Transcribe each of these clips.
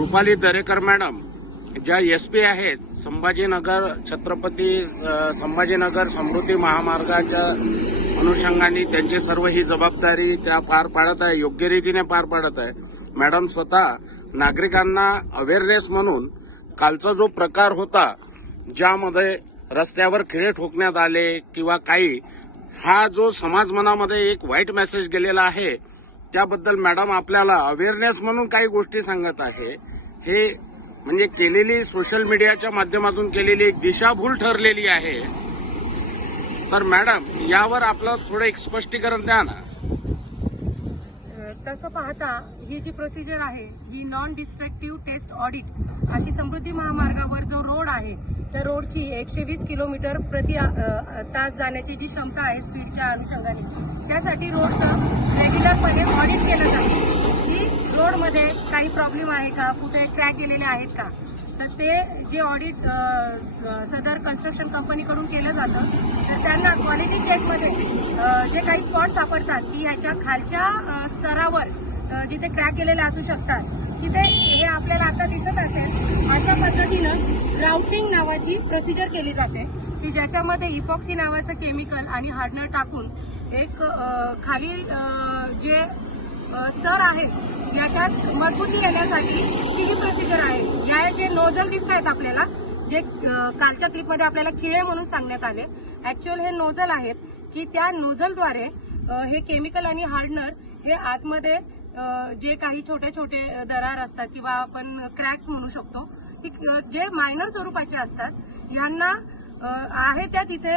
Rupali Darekar madam ज्या S P आहेत संभाजीनगर छत्रपती संभाजीनगर समृद्धी महामार्गाच्या अनुषंगाने त्यांची सर्व ही जबाबदारी त्या पार पाडत आहे योग्य रीतीने पार पाडत आहे मॅडम स्वतः नागरिकांना अवेअरनेस म्हणून कालचा जो प्रकार होता ज्यामध्ये रस्त्यावर खिळे ठोकण्यात आले किंवा काही हा जो समाज मनामध्ये एक वाईट मेसेज गेलेला आहे त्याबद्दल मॅडम आपल्याला अवेअरनेस म्हणून काही गोष्टी सांगत आहे हे म्हणजे केलेली सोशल मीडियाच्या माध्यमातून केलेली एक दिशाभूल ठरलेली आहे तर मॅडम यावर आपलं थोडं एक स्पष्टीकरण द्या ना तसं पाहता ही जी प्रोसिजर आहे ही नॉन डिस्ट्रक्टिव्ह टेस्ट ऑडिट अशी समृद्धी महामार्गावर जो रोड आहे त्या रोडची एकशे वीस किलोमीटर प्रति तास जाण्याची जी क्षमता आहे स्पीडच्या अनुषंगाने त्यासाठी रोडचं रेग्युलरपणे ऑडिट केलं जातं मध्ये काही प्रॉब्लेम आहे का कुठे क्रॅक गेलेले आहेत का तर ते जे ऑडिट सदर कन्स्ट्रक्शन कंपनीकडून केलं जातं तर त्यांना क्वालिटी चेकमध्ये जे काही स्पॉट सापडतात की ह्याच्या खालच्या स्तरावर जिथे क्रॅक केलेले असू शकतात तिथे हे आपल्याला आता दिसत असेल अशा पद्धतीनं ग्राउटिंग नावाची प्रोसिजर केली जाते की ज्याच्यामध्ये इपॉक्सी नावाचं केमिकल आणि हार्डनर टाकून एक खाली जे स्तर आहे याच्यात मजबूती येण्यासाठी ही जी प्रोसिजर आहे या जे नोझल दिसत आहेत आपल्याला जे कालच्या क्लिपमध्ये आपल्याला खिळे म्हणून सांगण्यात आले ऍक्च्युअल हे नोझल आहेत की त्या नोजलद्वारे हे केमिकल आणि हार्डनर हे आतमध्ये जे काही छोटे छोटे दरार असतात किंवा आपण क्रॅक्स म्हणू शकतो जे मायनर स्वरूपाचे असतात यांना आहे त्या तिथे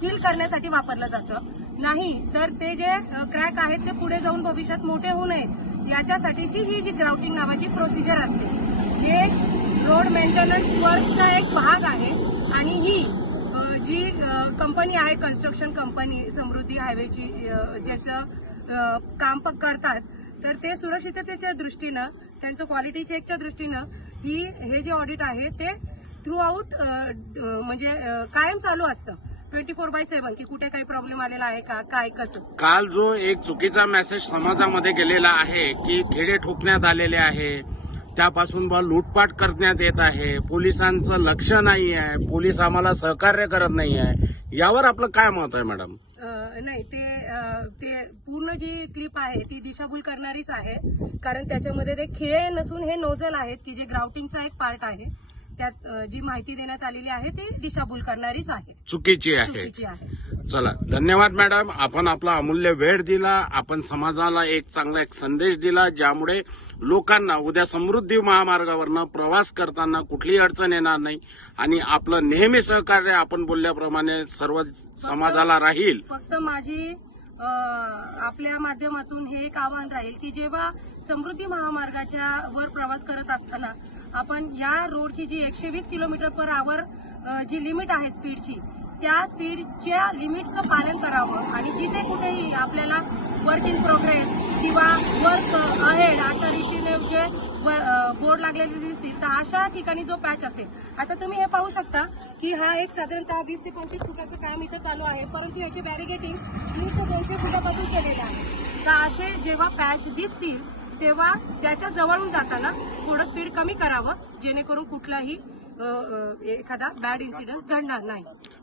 फील करण्यासाठी वापरलं जातं नाही तर ते जे क्रॅक आहेत ते पुढे जाऊन भविष्यात मोठे होऊ नयेत याच्यासाठीची ही जी ग्राउंडिंग नावाची प्रोसिजर असते हे रोड मेंटेनन्स वर्कचा एक भाग आहे आणि ही जी कंपनी आहे कन्स्ट्रक्शन कंपनी समृद्धी हायवेची ज्याचं काम करतात तर ते सुरक्षिततेच्या दृष्टीनं त्यांचं क्वालिटी चेकच्या दृष्टीनं ही हे जे ऑडिट आहे ते थ्रूआउट म्हणजे कायम चालू असतं ट्वेंटी फोर बाय सेव्हन की कुठे काही प्रॉब्लेम आलेला आहे का काय कसं काल जो एक चुकीचा मेसेज समाजामध्ये गेलेला आहे की खेडे ठोकण्यात आलेले आहे त्यापासून बा लूटपाट करण्यात येत आहे पोलिसांचं लक्ष नाही आहे पोलीस आम्हाला सहकार्य करत नाही आहे यावर आपलं काय मत आहे मॅडम नाही ते ते पूर्ण जी क्लिप आहे ती दिशाभूल करणारीच आहे कारण त्याच्यामध्ये ते खेळ नसून हे नोझल आहेत की जे ग्राउटिंगचा एक पार्ट आहे त्यात जी माहिती देण्यात आलेली आहे ती दिशाभूल करणारीच आहे चुकीची आहे चला धन्यवाद मॅडम आपण आपला अमूल्य वेळ दिला आपण समाजाला एक चांगला एक संदेश दिला ज्यामुळे लोकांना उद्या समृद्धी महामार्गावरनं प्रवास करताना कुठलीही अडचण येणार नाही आणि आपलं नेहमी सहकार्य आपण बोलल्याप्रमाणे सर्व समाजाला राहील फक्त माझी आपल्या माध्यमातून हे एक आव्हान राहील की जेव्हा समृद्धी महामार्गाच्या वर प्रवास करत असताना आपण या रोडची जी एकशे वीस किलोमीटर पर आवर जी लिमिट आहे स्पीडची त्या स्पीडच्या लिमिटचं पालन करावं आणि जिथे कुठेही आपल्याला वर्क इन प्रोग्रेस किंवा वर्क अहेड अशा रीतीने जे बोर्ड लागलेले दिसतील तर अशा ठिकाणी जो पॅच असेल आता तुम्ही हे पाहू शकता की हा एक साधारणतः वीस ते पंचवीस फुटाचं काम इथं चालू आहे परंतु याचे बॅरिगेटिंग वीस ते दोनशे फुटापासून केलेले आहे तर असे जेव्हा पॅच दिसतील तेव्हा त्याच्या जवळून जाताना थोडं स्पीड कमी करावं जेणेकरून कुठलाही एखादा बॅड इन्सिडन्स घडणार नाही